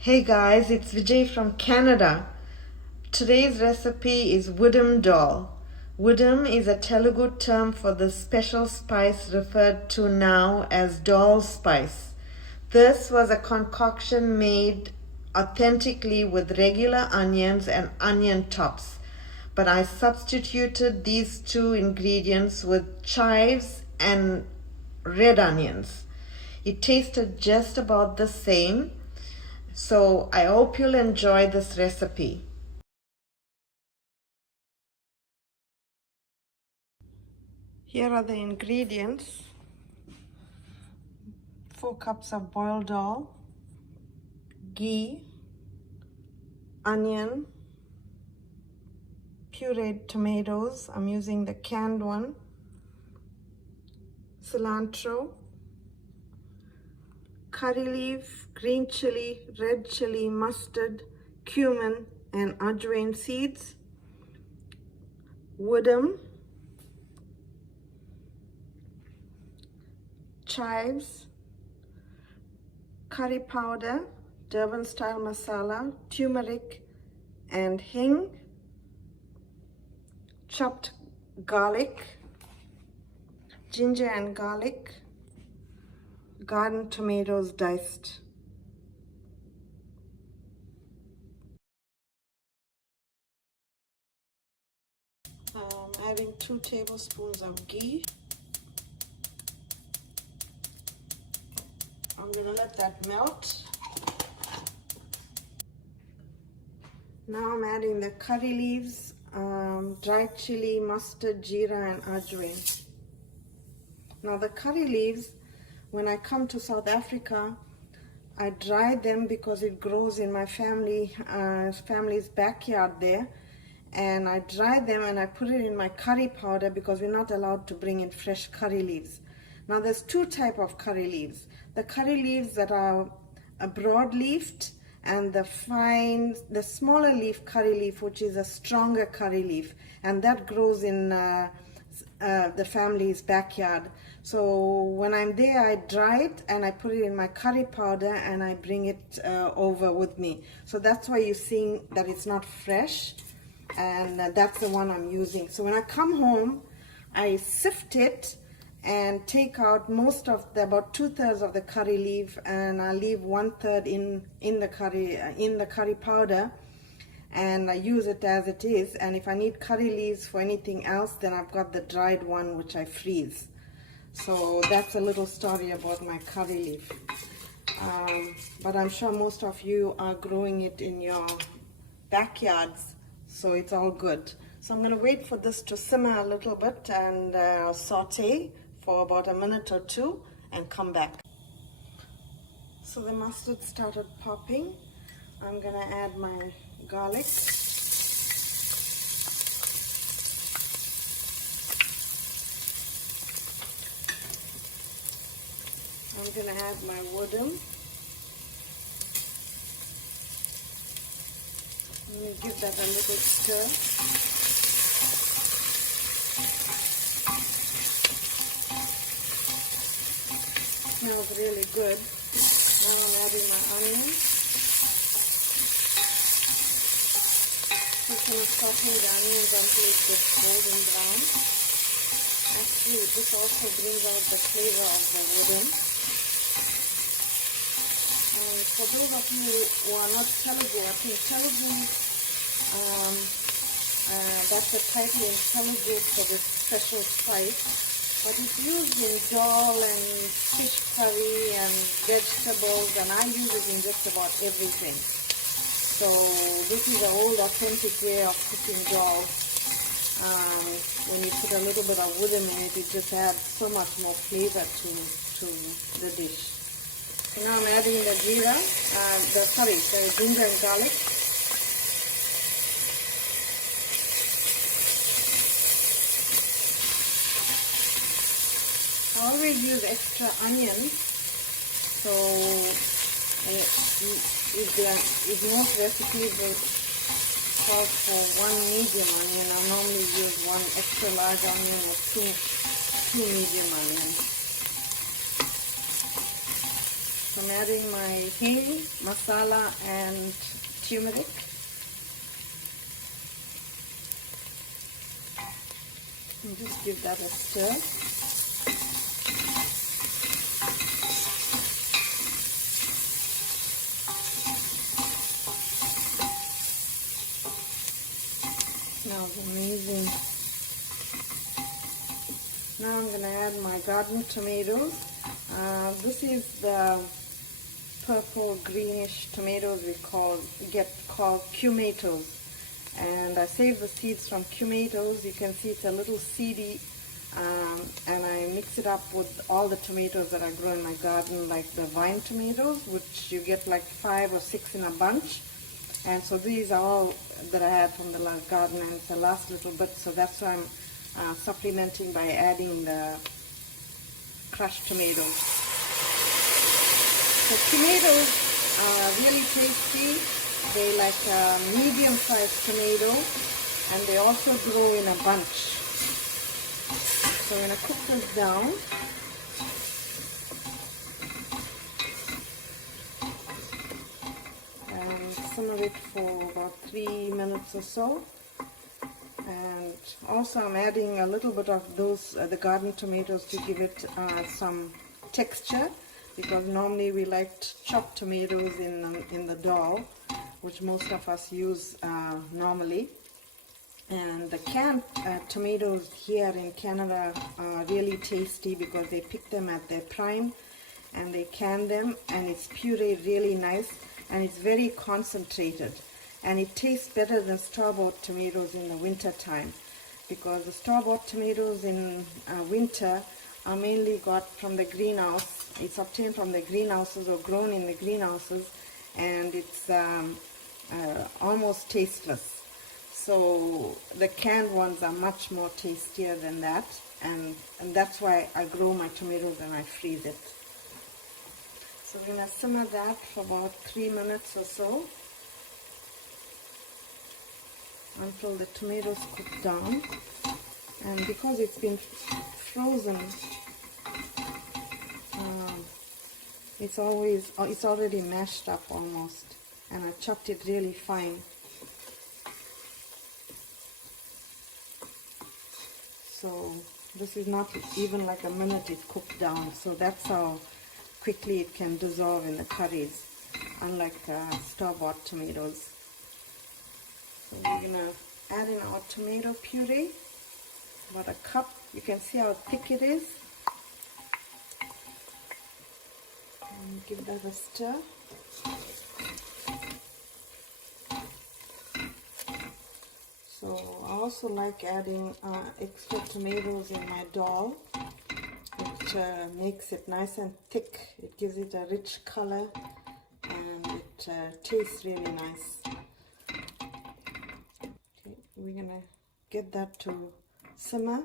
Hey guys, it's Vijay from Canada. Today's recipe is Wudham Dhall. Wudham is a Telugu term for the special spice referred to now as dhall spice. This was a concoction made authentically with regular onions and onion tops, but I substituted these two ingredients with chives and red onions. It tasted just about the same, so I hope you'll enjoy this recipe. Here are the ingredients: 4 cups of boiled dal, ghee, onion, pureed tomatoes, I'm using the canned one, cilantro, curry leaf, green chili, red chili, mustard, cumin, and ajwain seeds, wudham, chives, curry powder, Durban style masala, turmeric, and hing, chopped garlic, ginger and garlic, garden tomatoes diced. Adding 2 tablespoons of ghee. I'm going to let that melt. Now I'm adding the curry leaves, dried chili, mustard, jeera, and ajwain. Now the curry leaves, when I come to South Africa, I dry them because it grows in my family's backyard there, and I dry them and I put it in my curry powder because we're not allowed to bring in fresh curry leaves. Now there's 2 types of curry leaves: the curry leaves that are broad-leafed, and the smaller leaf curry leaf, which is a stronger curry leaf, and that grows in the family's backyard. So when I'm there, I dry it and I put it in my curry powder and I bring it over with me. So that's why you're seeing that it's not fresh, and that's the one I'm using. So when I come home, I sift it and take out most of about 2/3 of the curry leaf, and I leave 1/3 in the curry powder, and I use it as it is. And if I need curry leaves for anything else, then I've got the dried one which I freeze. So that's a little story about my curry leaf. But I'm sure most of you are growing it in your backyards, so it's all good. So I'm going to wait for this to simmer a little bit and saute for about a minute or 2 and come back. So the mustard started popping. I'm going to add my garlic. I'm going to add my wudham. Let me give that a little stir. Smells really good. Now I'm adding my onion. Just going to saute the onions until it gets golden brown. Actually, this also brings out the flavor of the wudham. And for those of you who are not Telugu, I think Telugu, that's the title in Telugu for this special spice. But it's used in dal and fish curry and vegetables, and I use it in just about everything. So this is an old authentic way of cooking dal. When you put a little bit of wudham in it, it just adds so much more flavor to the dish. So now I'm adding the jeera, the ginger and garlic. I always use extra onions, so if most recipes will call for 1 medium onion, I normally use 1 extra large onion or 2 medium onions. So So I'm adding my hing, masala and turmeric. And just give that a stir. Smells amazing. Now I'm going to add my garden tomatoes. This is the purple greenish tomatoes we get called cumatos. And I saved the seeds from cumatos. You can see it's a little seedy, and I mix it up with all the tomatoes that I grow in my garden, like the vine tomatoes, which you get like 5 or 6 in a bunch. And so these are all that I had from the garden, and it's the last little bit, so that's why I'm supplementing by adding the crushed tomatoes. So tomatoes are really tasty. They like a medium-sized tomato, and they also grow in a bunch. So I'm going to cook this down. And simmer it for about 3 minutes or so. And also I'm adding a little bit of those, the garden tomatoes, to give it some texture, because normally we like chopped tomatoes in the dal, which most of us use normally. And the canned tomatoes here in Canada are really tasty because they pick them at their prime and they can them, and it's pureed really nice, and it's very concentrated, and it tastes better than store-bought tomatoes in the winter time, because the store-bought tomatoes in winter are mainly got from the greenhouse. It's obtained from the greenhouses or grown in the greenhouses, and it's almost tasteless. So the canned ones are much more tastier than that, and that's why I grow my tomatoes and I freeze it. So we're going to simmer that for about 3 minutes or so until the tomatoes cook down. And because it's been frozen, it's already mashed up almost, and I chopped it really fine. So this is not even like a minute it cooked down, so that's how quickly it can dissolve in the curries, unlike store-bought tomatoes. So we're going to add in our tomato puree, about a cup. You can see how thick it is. And give that a stir. So I also like adding extra tomatoes in my dal, which makes it nice and thick. It gives it a rich color, and it tastes really nice. Okay, we're going to get that to simmer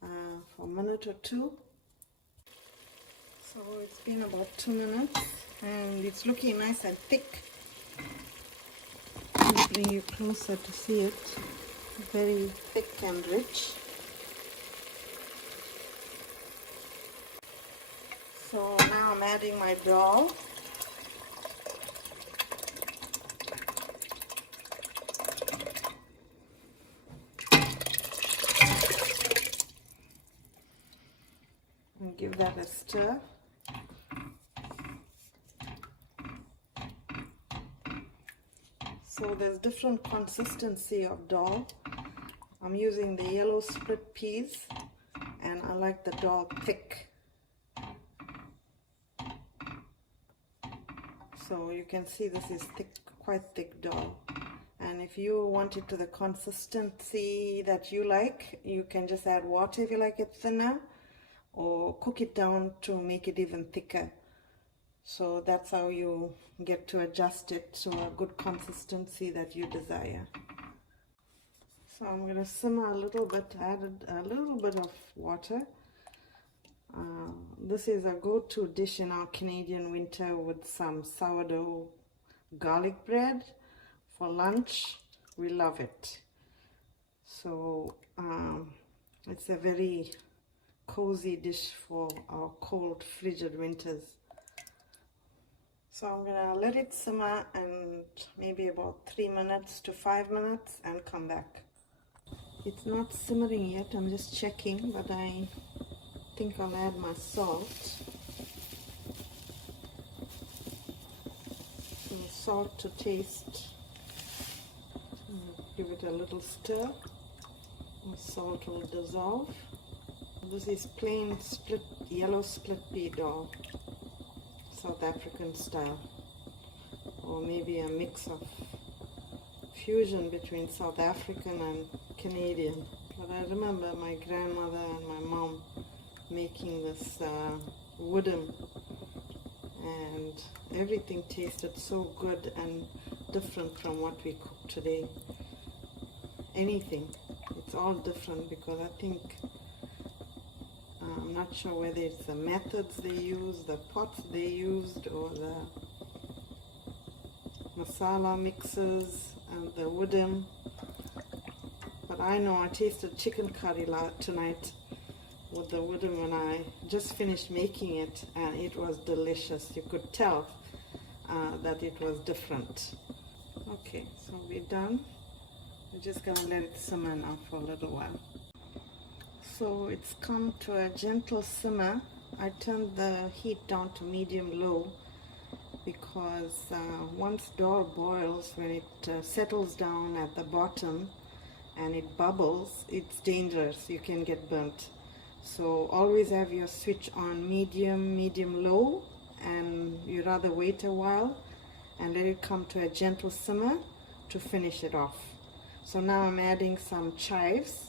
for a minute or two. So it's been about 2 minutes, and it's looking nice and thick. I'll bring you closer to see it. Very thick and rich. So now I'm adding my dal. And give that a stir. So there's different consistency of dal. I'm using the yellow split peas, and I like the dal thick. So you can see this is thick, quite thick dal. And if you want it to the consistency that you like, you can just add water if you like it thinner, or cook it down to make it even thicker. So that's how you get to adjust it to a good consistency that you desire. So I'm going to simmer a little bit, added a little bit of water. This is a go-to dish in our Canadian winter with some sourdough garlic bread for lunch. We love it. So it's a very cozy dish for our cold, frigid winters. So I'm gonna let it simmer and maybe about 3 minutes to 5 minutes and come back. It's not simmering yet, I'm just checking, but I think I'll add my salt. Some salt to taste. Give it a little stir. The salt will dissolve. This is plain split, yellow split pea dal, South African style, or maybe a mix of fusion between South African and Canadian. But I remember my grandmother and my mom making this Wudham, and everything tasted so good and different from what we cook today. Anything, it's all different because I think I'm not sure whether it's the methods they used, the pots they used, or the masala mixes and the Wudham. But I know I tasted chicken curry tonight with the Wudham when I just finished making it, and it was delicious. You could tell that it was different. Okay, so we're done. We're just gonna let it simmer now for a little while. So it's come to a gentle simmer. I turned the heat down to medium-low because once dal boils, when it settles down at the bottom and it bubbles, it's dangerous. You can get burnt. So always have your switch on medium-low, and you rather wait a while and let it come to a gentle simmer to finish it off. So now I'm adding some chives.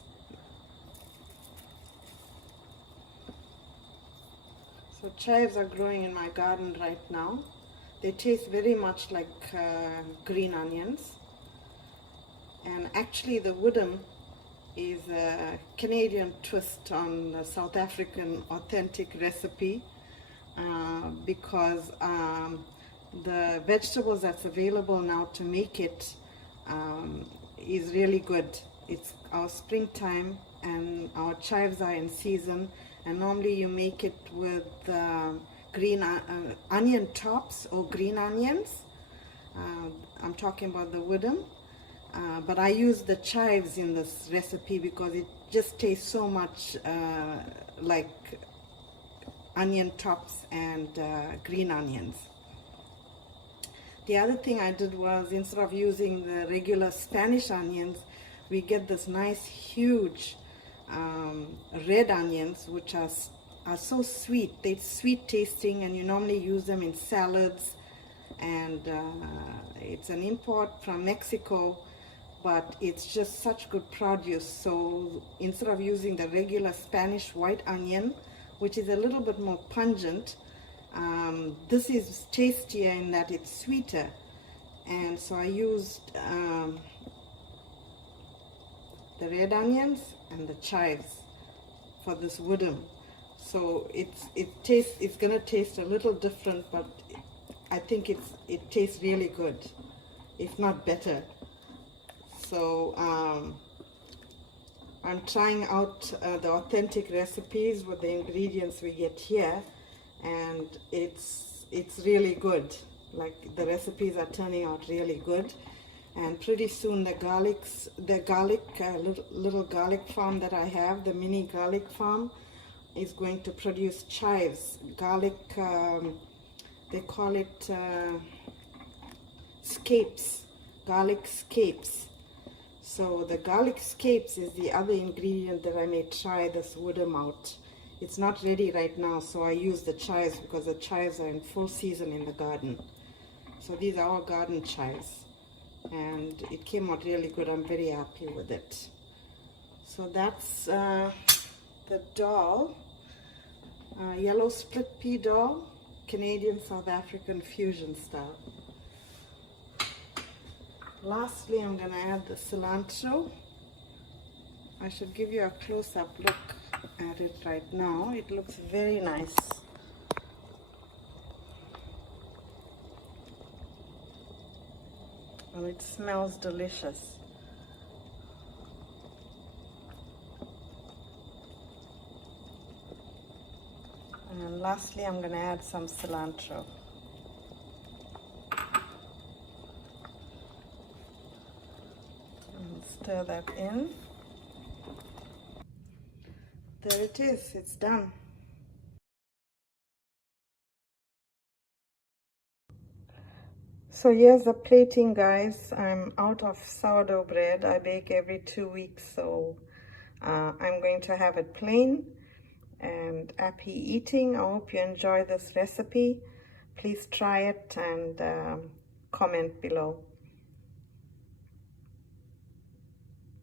So chives are growing in my garden right now. They taste very much like green onions. And actually the Wudham is a Canadian twist on the South African authentic recipe because the vegetables that's available now to make it is really good. It's our springtime and our chives are in season, and normally you make it with green onion tops or green onions. I'm talking about the Wudham, but I use the chives in this recipe because it just tastes so much like onion tops and green onions. The other thing I did was, instead of using the regular Spanish onions, we get this nice huge red onions, which are so sweet. They're sweet tasting, and you normally use them in salads, and it's an import from Mexico, but it's just such good produce. So instead of using the regular Spanish white onion, which is a little bit more pungent, this is tastier in that it's sweeter. And so I used the red onions and the chives for this Wudham. So it's gonna taste a little different, but I think it tastes really good, if not better. So I'm trying out the authentic recipes with the ingredients we get here, and it's really good. Like, the recipes are turning out really good. And pretty soon the little garlic farm that I have, the mini garlic farm, is going to produce chives, garlic, they call it scapes, garlic scapes. So the garlic scapes is the other ingredient that I may try this Wudham out. It's not ready right now, so I use the chives because the chives are in full season in the garden. So these are all garden chives, and it came out really good. I'm very happy with it. So that's the dal, yellow split pea dal, Canadian South African fusion style. Lastly, I'm going to add the cilantro. I should give you a close-up look at it right now. It looks very nice. And it smells delicious. And lastly, I'm going to add some cilantro. stir that in. There it is, it's done. So here's the plating, guys. I'm out of sourdough bread. I bake every 2 weeks, so I'm going to have it plain. And happy eating. I hope you enjoy this recipe. Please try it and comment below.